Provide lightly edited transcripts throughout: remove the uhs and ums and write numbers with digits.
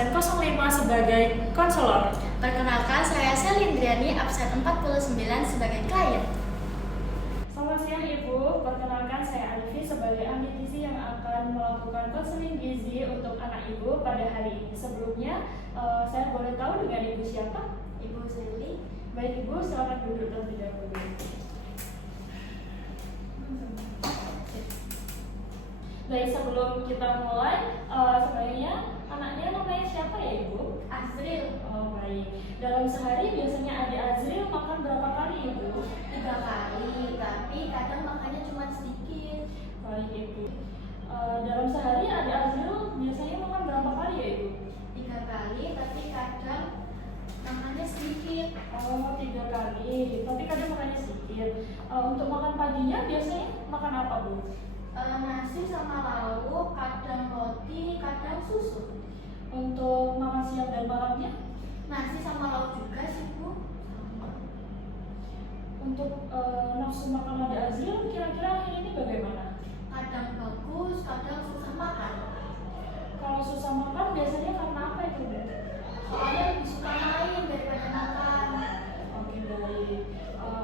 absen 05 sebagai konselor. Perkenalkan, saya Selindriani, absen 49 sebagai klien. Selamat siang Ibu, perkenalkan saya Alifi sebagai ahli gizi yang akan melakukan konseling gizi untuk anak Ibu pada hari ini. Sebelumnya, saya boleh tahu dengan Ibu siapa? Ibu Seli. Baik Ibu, silakan duduk terlebih dahulu. Baik, sebelum kita mulai, sebenarnya anaknya namanya siapa ya Ibu? Azril. Oh baik. Dalam sehari biasanya adik Azril makan berapa kali Ibu? 3 kali, tapi kadang makannya cuma sedikit. Baik Ibu. Dalam sehari adik Azril biasanya makan berapa kali ya Ibu? 3 kali, tapi kadang makannya sedikit. Oh 3 kali, tapi kadang makannya sedikit. Untuk makan paginya biasanya makan apa Bu? Nasi sama lauk, kadang roti, kadang susu. Untuk makan siang dan malamnya? Nasi sama lauk juga sih Bu. Untuk nafsu makan adik Azril kira-kira hari ini bagaimana? Kadang bagus, kadang susah makan. Kalau susah makan biasanya karena apa itu Bu? Soalnya lebih suka main daripada makan. Oke baik.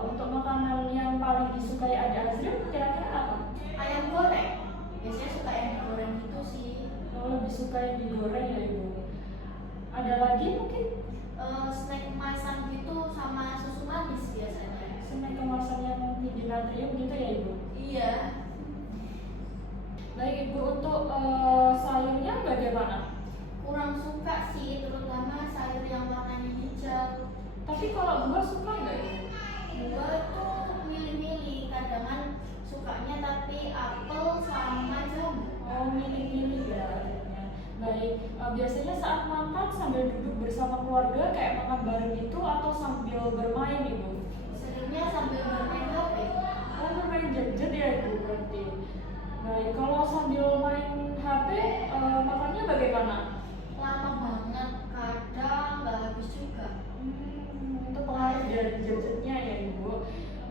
Untuk makanan yang paling disukai adik Azril kira-kira apa? Ayam goreng. Biasanya suka yang digoreng gitu sih. Kalau lebih suka yang digoreng ya Ibu. Ada lagi mungkin? Snack kemasan gitu sama susu manis biasanya. Snack kemasan yang tinggi natrium gitu ya Ibu? Iya. Baik Ibu, untuk sayurnya bagaimana? Kurang suka sih, terutama sayur yang warnanya hijau. Tapi kalau buah suka nggak Ibu? Buah itu milih-milih, kadang sukanya tapi apel sama jambu. Oh milih-milih ya akhirnya. Baik, biasanya saat makan sambil duduk bersama keluarga kayak makan bareng itu atau sambil bermain Ibu? Seringnya sambil bermain HP. Oh bermain gadget ya Ibu berarti. Baik, kalau sambil main HP makannya bagaimana? Lama banget, kadang nggak habis juga. Itu pengaruh dari gadgetnya ya Ibu.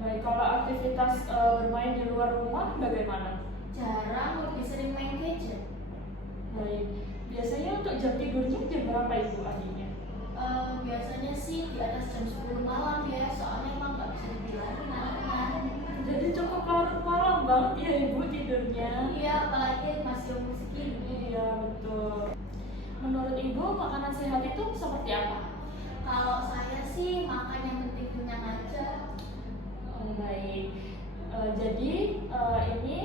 Baik, kalau aktivitas bermain di luar rumah bagaimana? Jarang, lebih sering main gadget. Baik, biasanya untuk jam tidurnya jam berapa Ibu adiknya? Biasanya sih di atas jam 10 malam ya, soalnya emang nggak bisa dibilangin anak-anak. Jadi cukup larut malam banget ya Ibu tidurnya. Iya, apalagi masih umur segini. Iya betul. Menurut Ibu makanan sehat itu seperti apa? Kalau saya sih makan yang penting kenyang aja. Baik. Jadi ini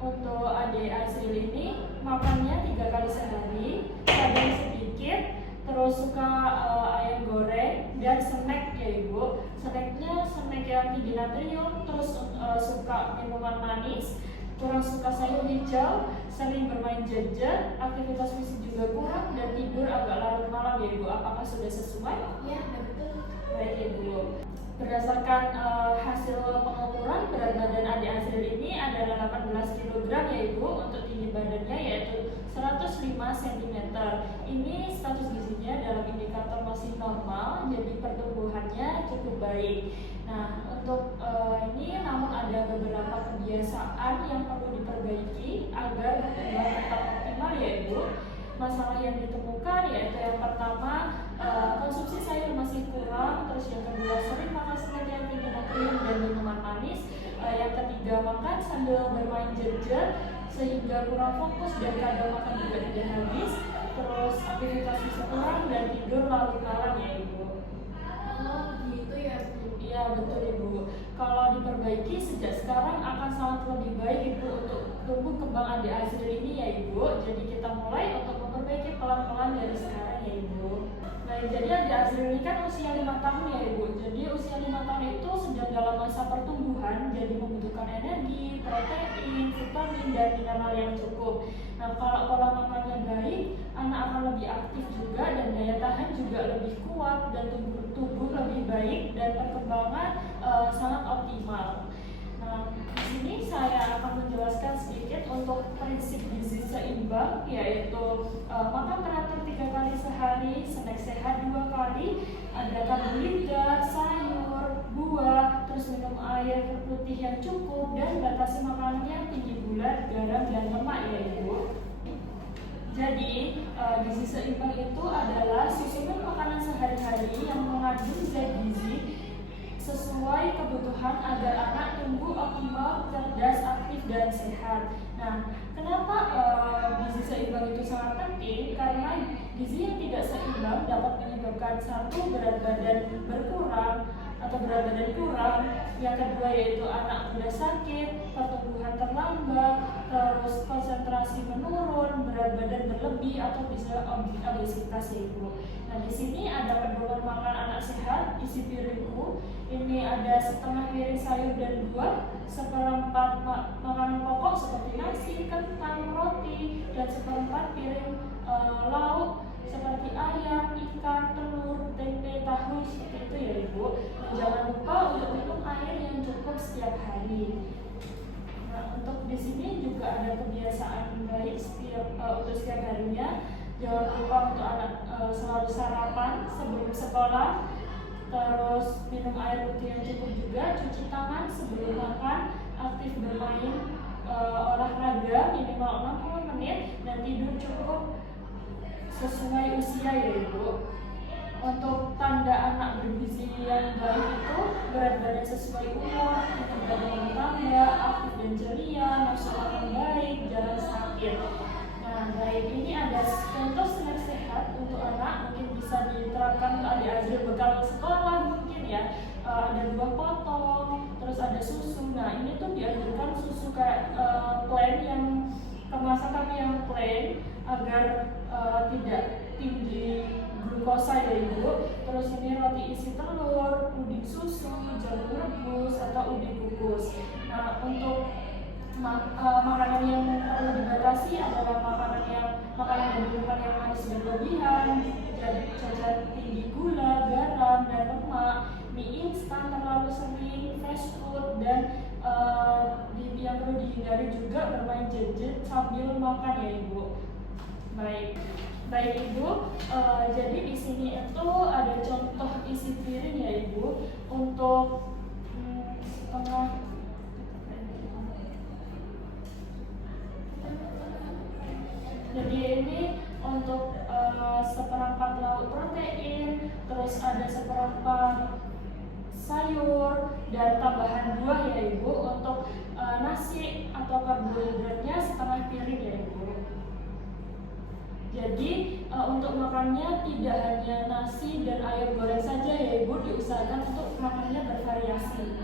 untuk adik Azril ini makannya 3 kali sehari, kadang sedikit, terus suka ayam goreng dan snack ya Ibu. Snacknya snack yang tinggi natrium, terus suka minuman manis, kurang suka sayur hijau, sering bermain gadget, aktivitas fisik juga kurang dan tidur agak larut malam ya Ibu. Apakah sudah sesuai? Iya, udah betul. Baik Ibu. Berdasarkan hasil pengukuran berat badan adik Azril ini adalah 18 kg ya Ibu. Untuk tinggi badannya yaitu 105 cm. Ini status gizinya dalam indikator masih normal, jadi pertumbuhannya cukup baik. Nah, untuk ini namun ada beberapa kebiasaan yang perlu diperbaiki agar pertumbuhan tetap optimal ya Ibu. Masalah yang ditemukan yaitu yang pertama konsumsi sayur masih kurang, terus yang kedua sering makan snack yang tinggi natrium dan minuman manis, yang ketiga makan sambil bermain gadget sehingga kurang fokus dan kadang makan juga tidak habis, terus aktivitas fisik kurang dan tidur larut malam ya Ibu. Oh, gitu ya Bu. Iya betul Ibu. Kalau diperbaiki sejak sekarang akan sangat lebih baik Ibu untuk tumbuh kembang adik Azril ini ya Ibu. Jadi kita mulai untuk memperbaiki pelan-pelan dari sekarang ya Ibu. Baik, jadi adik Azril ini kan usia 5 tahun ya Ibu. Jadi usia 5 tahun itu sedang dalam masa pertumbuhan, jadi membutuhkan energi, protein, vitamin dan mineral yang cukup. Nah, kalau pola makannya baik, anak akan lebih aktif juga dan daya tahan juga lebih kuat dan tubuh lebih baik dan perkembangan sangat optimal. Nah, di sini saya akan menjelaskan sedikit untuk prinsip gizi seimbang, yaitu makan teratur 3 kali sehari, snack sehat 2 kali, ada karbohidrat, sayur, buah, terus minum air putih yang cukup dan batasi makanan yang tinggi gula, garam dan lemak ya Ibu. Jadi, gizi seimbang itu adalah susunan makanan sehari-hari yang mengandung zat gizi sesuai kebutuhan agar anak tumbuh optimal, cerdas, aktif, dan sehat. Nah, kenapa gizi seimbang itu sangat penting? Karena gizi yang tidak seimbang dapat menyebabkan satu, berat badan berkurang atau berat badan kurang, yang kedua yaitu anak mudah sakit, pertumbuhan terlambat, terus konsentrasi menurun, berat badan berlebih atau bisa obesitas ya Ibu. Nah di sini ada pedoman makan anak sehat isi piringku. Ini ada setengah piring sayur dan buah, seperempat makanan pokok seperti nasi, kentang, roti, dan seperempat piring lauk seperti ayam, ikan, telur, tempe, tahu, seperti itu ya Ibu. Dan jangan lupa untuk minum air yang cukup setiap hari. Nah, untuk di sini juga ada kebiasaan baik untuk setiap harinya. Jangan lupa untuk anak selalu sarapan sebelum sekolah, terus minum air putih yang cukup juga, cuci tangan sebelum makan, aktif bermain, olahraga minimal 60 menit, dan tidur cukup sesuai usia ya Ibu. Untuk tanda anak bergizi yang baik itu berat badan sesuai umur, berat badan bertambah, aktif dan ceria, nafsu makan baik, jarang sakit. Nah, baik, ini ada contoh snack sehat untuk anak, mungkin bisa diterapkan untuk adik Azril bekal sekolah mungkin ya. Ada buah potong, terus ada susu. Nah, ini tuh dianjurkan susu kayak plain yang kemasan tapi yang plain agar tidak tinggi glukosa ya Ibu. Terus ini roti isi telur, puding susu, jagung rebus atau ubi kukus. Nah, untuk makanan yang perlu dibatasi adalah makanan dan minuman yang manis berlebihan, jajan tinggi gula, garam, dan lemak, mie instan terlalu sering, fast food, dan yang perlu dihindari juga bermain gadget sambil makan ya Ibu. Baik Ibu, jadi di sini itu ada contoh isi piring ya Ibu untuk setengah. Jadi ini untuk seperempat lauk protein, terus ada seperempat sayur dan tambahan buah ya Ibu. Untuk nasi atau karbohidratnya setengah piring ya Ibu. Jadi untuk makannya tidak hanya nasi dan ayam goreng saja ya Ibu, diusahakan untuk makannya bervariasi.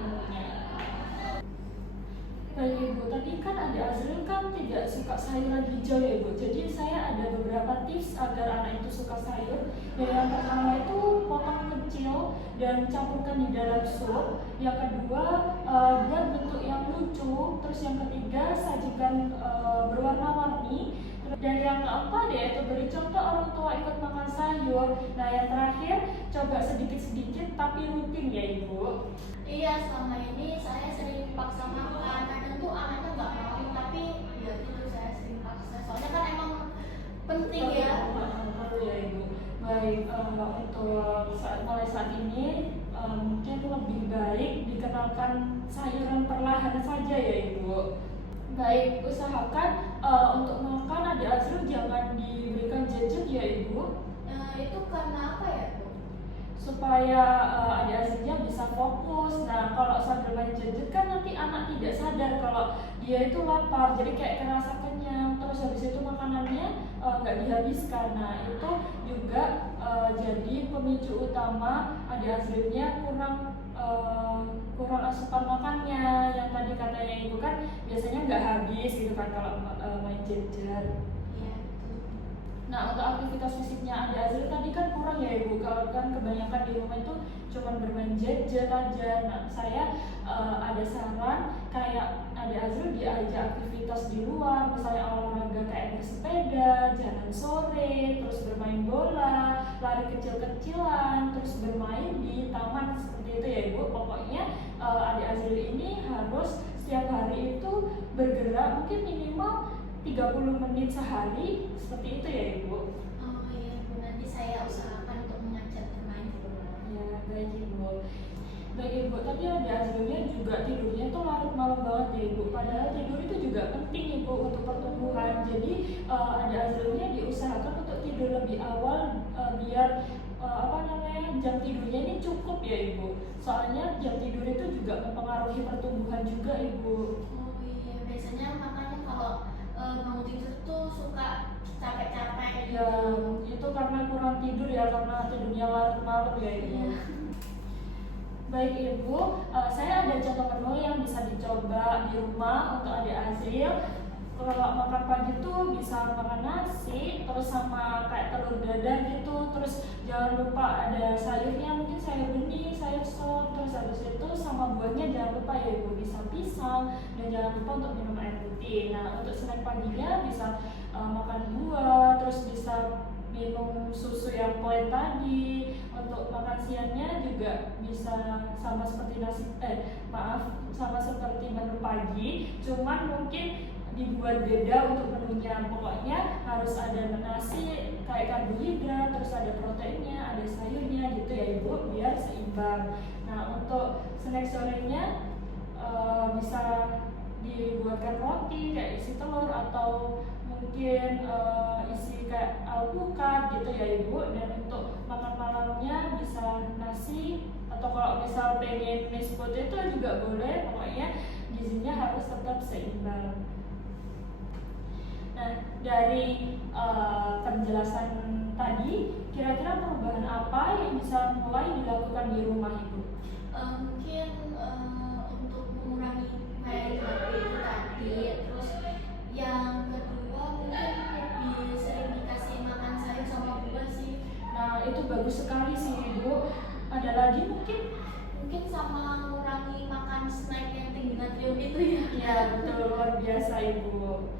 Baik Ibu, tadi kan adik Azril kan tidak suka sayuran hijau ya Ibu. Jadi saya ada beberapa tips agar anak itu suka sayur. Yang pertama itu potong kecil dan campurkan di dalam sup. Yang kedua buat bentuk yang lucu. Terus yang ketiga sajikan berwarna-warni. Dan yang keempat yaitu beri contoh orang tua ikut makan sayur. Nah yang terakhir coba sedikit-sedikit tapi rutin ya Ibu. Iya, selama ini saya sering paksa makan. Kadang tuh anaknya nggak mau, tapi ya itu saya sering paksa. Soalnya kan emang penting ya. Betul ya Ibu. Baik, untuk saat ini mungkin lebih baik dikenalkan sayuran perlahan saja ya Ibu. Baik, usahakan untuk makan adik Azril jangan diberikan gadget ya Ibu. Itu karena apa ya Bu? Supaya adik Azrilnya bisa fokus. Nah kalau sambil main gadget kan nanti anak tidak sadar kalau dia itu lapar, jadi kayak kerasa kenyang, terus habis itu makanannya nggak dihabiskan. Nah itu juga jadi pemicu utama adik Azrilnya kurang asupan makannya, yang tadi katanya Ibu kan biasanya nggak habis gitu kan kalau main gadget. Nah untuk aktivitas fisiknya adik Azril tadi kan kurang ya Ibu, kalau kan kebanyakan di rumah itu cuma bermain gadget aja. Nah saya ada saran kayak adik Azril diajak aktivitas di luar, misalnya olahraga kayak bersepeda, jalan sore, terus bermain bola, lari kecil-kecilan, terus bermain di taman seperti itu ya Ibu. Pokoknya adik Azril ini harus setiap hari itu bergerak mungkin minimal 30 menit sehari, seperti itu ya Ibu. Oh iya Bu, nanti saya usahakan untuk mengajak bermain di luar. Ya baik Ibu. Baik Ibu, tapi adik Azrilnya juga tidurnya itu larut malam banget ya Ibu. Padahal tidur itu juga penting Ibu untuk pertumbuhan. Jadi adik Azrielnya diusahakan untuk tidur lebih awal biar jam tidurnya ini cukup ya Ibu. Soalnya jam tidur itu juga mempengaruhi pertumbuhan juga Ibu. Oh iya, biasanya makanya kalau mau tidur tuh suka capek-capek Ya, itu karena kurang tidur ya, karena tidurnya larut malam ya Ibu. Iya. Baik Ibu, saya ada contoh menu yang bisa dicoba di rumah untuk adik Azriel. Kalau makan pagi tuh bisa makan nasi, terus sama kayak telur dadar gitu. Terus jangan lupa ada sayurnya, mungkin sayur bening, sayur sop. Terus habis itu sama buahnya jangan lupa ya Ibu, bisa pisang. Dan jangan lupa untuk minum air putih. Nah untuk snack paginya bisa makan buah, terus bisa minum susu yang plain tadi. Untuk makan siangnya juga bisa sama seperti sama seperti menu pagi, cuman mungkin dibuat beda untuk menunya. Pokoknya harus ada nasi kayak karbohidrat, terus ada proteinnya, ada sayurnya gitu ya Ibu, biar seimbang. Nah untuk snack sorenya bisa dibuatkan roti kayak isi telur, atau mungkin isi kayak alpukat gitu ya Ibu. Dan untuk makan malamnya bisa nasi, atau kalau misal pengen mixed potato juga boleh. Pokoknya gizinya harus tetap seimbang. Nah dari penjelasan tadi, kira-kira perubahan apa yang bisa mulai dilakukan di rumah Ibu? Mungkin untuk mengurangi kayak itu tadi, terus yang kedua mungkin lebih sering dikasih makan sayur sama buah sih. Nah itu bagus sekali sih Ibu. Ada lagi mungkin? Mungkin sama mengurangi makan snack yang tinggi natrium itu ya. Ya betul, luar biasa Ibu.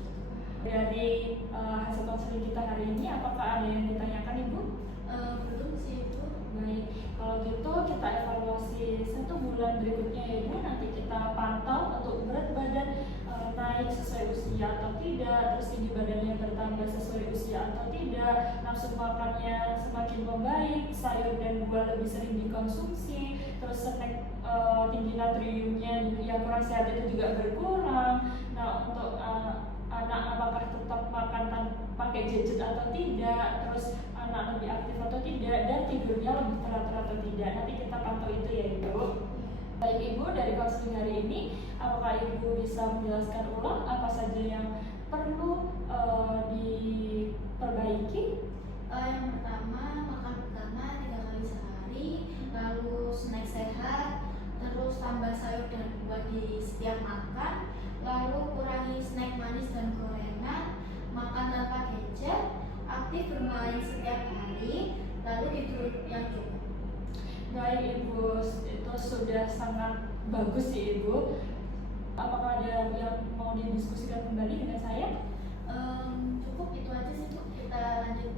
Dari hasil konseling kita hari ini, apakah ada yang ditanyakan Ibu? Belum sih Ibu. Baik, kalau gitu kita evaluasi 1 bulan berikutnya ya Ibu. Nanti kita pantau untuk berat badan naik sesuai usia atau tidak, terus tinggi badannya bertambah sesuai usia atau tidak, nafsu makannya semakin membaik, sayur dan buah lebih sering dikonsumsi, terus snack tinggi natriumnya yang kurang sehat itu juga berkurang. Nah untuk anak apakah tetap makan pakai gadget atau tidak, terus anak lebih aktif atau tidak, dan tidurnya lebih teratur atau tidak. Nanti kita pantau itu ya Ibu. Baik Ibu, dari konseling hari ini, apakah Ibu bisa menjelaskan ulang apa saja yang perlu diperbaiki? Yang pertama, makan utama 3 kali sehari, lalu snack sehat, terus tambah sayur dan buah di setiap makan, lalu kurangi snack manis dan gorengan, makan tanpa gadget, aktif bermain setiap hari, lalu tidur yang cukup. Baik Ibu, itu sudah sangat bagus sih Ibu. Apakah ada yang mau didiskusikan kembali dengan saya? Cukup itu aja sih Bu, kita lanjut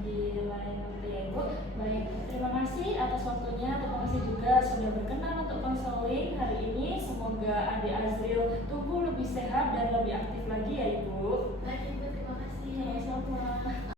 di lain waktu ya Ibu. Baik, terima kasih atas waktunya. Terima kasih juga sudah berkenan untuk konseling hari ini. Semoga adik Azriel tumbuh lebih sehat dan lebih aktif lagi ya Ibu. Baik Ibu, terima kasih. Sama-sama.